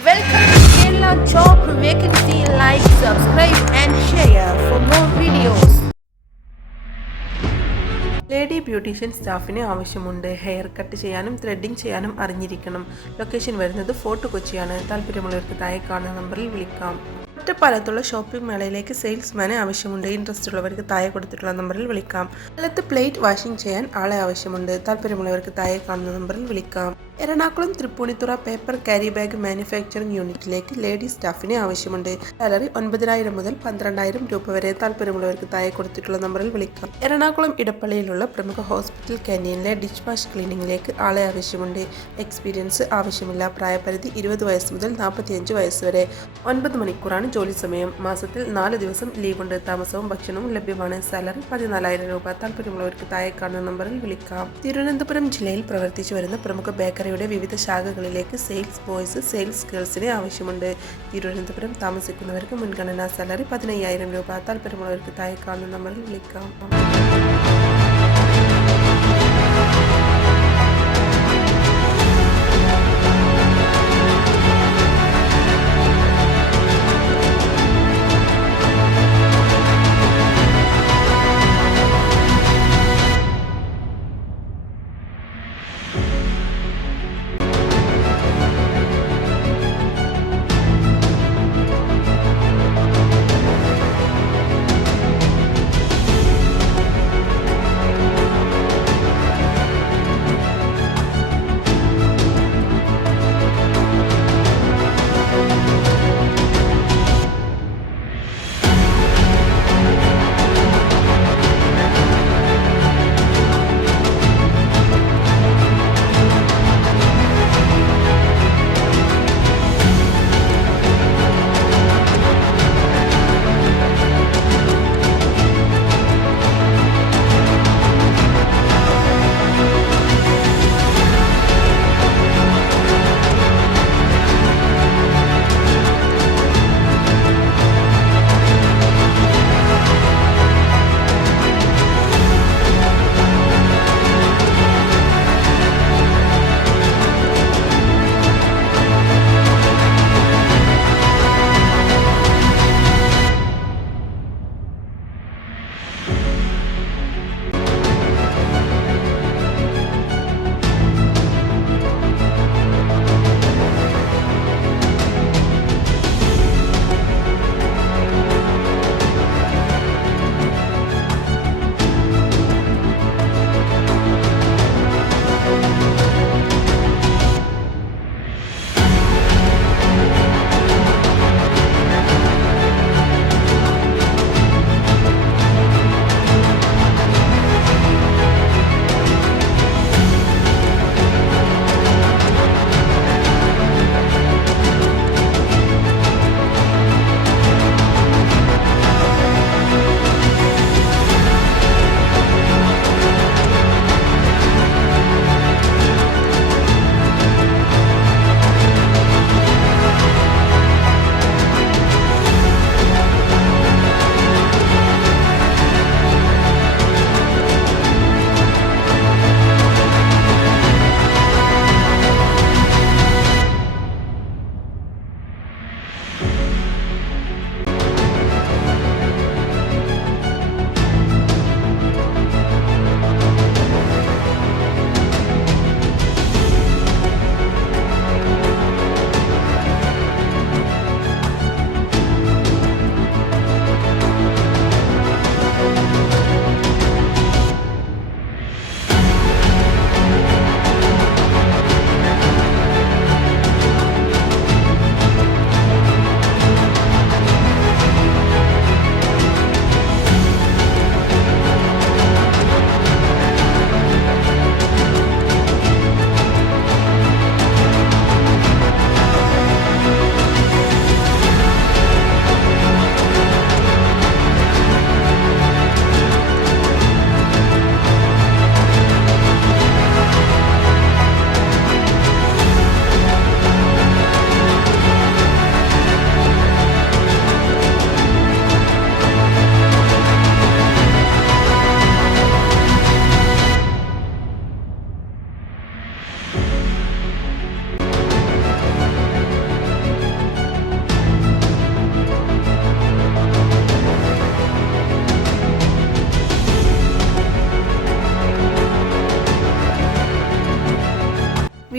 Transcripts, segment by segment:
Welcome to Kerala Job Vacancy. Like, subscribe and share for more videos. Lady beautician സ്റ്റാഫിന് ആവശ്യമുണ്ട്. Hair cut ചെയ്യാനും threading ചെയ്യാനും അറിഞ്ഞിരിക്കണം. Location വരുന്നത് ഫോർട്ട് കൊച്ചിയാണ്. താല്പര്യമുള്ളവർക്ക് താഴെ കാണുന്ന നമ്പറിൽ വിളിക്കാം. ഒറ്റപ്പാലത്തുള്ള ഷോപ്പിംഗ് മേളയിലേക്ക് സെയിൽസ്മാനെ ആവശ്യമുണ്ട്. ഇൻട്രസ്റ്റ് ഉള്ളവർക്ക് താഴെ കൊടുത്തിട്ടുള്ള നമ്പറിൽ വിളിക്കാം. സ്ഥലത്ത് പ്ലേറ്റ് വാഷിംഗ് ചെയ്യാൻ ആളെ ആവശ്യമുണ്ട്. താല്പര്യമുള്ളവർക്ക് താഴെ കാണുന്ന നമ്പറിൽ വിളിക്കാം. Ernakulam Tripunithura paper carry bag manufacturing യൂണിറ്റിലേക്ക് ലേഡി സ്റ്റാഫിനെ ആവശ്യമുണ്ട്. സാലറി 9,000 മുതൽ 12,000 രൂപ വരെ. താല്പര്യമുള്ളവർക്ക് താഴെ കൊടുത്തിട്ടുള്ള നമ്പറിൽ വിളിക്കാം. എറണാകുളം ഇടപ്പള്ളിയിലുള്ള പ്രമുഖ ഹോസ്പിറ്റൽ ക്യാൻറ്റീനിലെ ഡിഷ് വാഷ് ക്ലീനിങ്ങിലേക്ക് ആളെ ആവശ്യമുണ്ട്. എക്സ്പീരിയൻസ് ആവശ്യമില്ല. പ്രായപരിധി 20 വയസ്സ് മുതൽ 45 വയസ്സ് വരെ. 9 മണിക്കൂറാണ് ജോലി സമയം. മാസത്തിൽ 4 ദിവസം ലീവുണ്ട്. താമസവും ഭക്ഷണവും ലഭ്യമാണ്. സാലറി 14,000 രൂപ. താല്പര്യമുള്ളവർക്ക് താഴെ കാണുന്ന നമ്പറിൽ വിളിക്കാം. തിരുവനന്തപുരം ജില്ലയിൽ പ്രവർത്തിച്ചു വരുന്ന പ്രമുഖ ബേക്കറിയുടെ വിവിധ ശാഖകളിലേക്ക് സെയിൽസ് ബോയ്സ്, സെയിൽസ് ഗേൾസിനെ ആവശ്യമുണ്ട്. തിരുവനന്തപുരം താമസിക്കുന്നവർക്ക് മുൻഗണന. സാലറി 15,000 രൂപ. താല്പര്യമുള്ളവർക്ക് താഴെ കാണുന്ന നമ്പറിൽ വിളിക്കാം.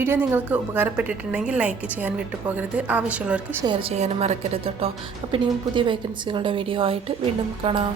വീഡിയോ നിങ്ങൾക്ക് ഉപകാരപ്പെട്ടിട്ടുണ്ടെങ്കിൽ ലൈക്ക് ചെയ്യാൻ വിട്ടുപോകരുത്. ആവശ്യമുള്ളവർക്ക് ഷെയർ ചെയ്യാനും മറക്കരുത് കേട്ടോ. അപ്പോൾ ഇനിയും പുതിയ വേക്കൻസികളുടെ വീഡിയോ ആയിട്ട് വീണ്ടും കാണാം.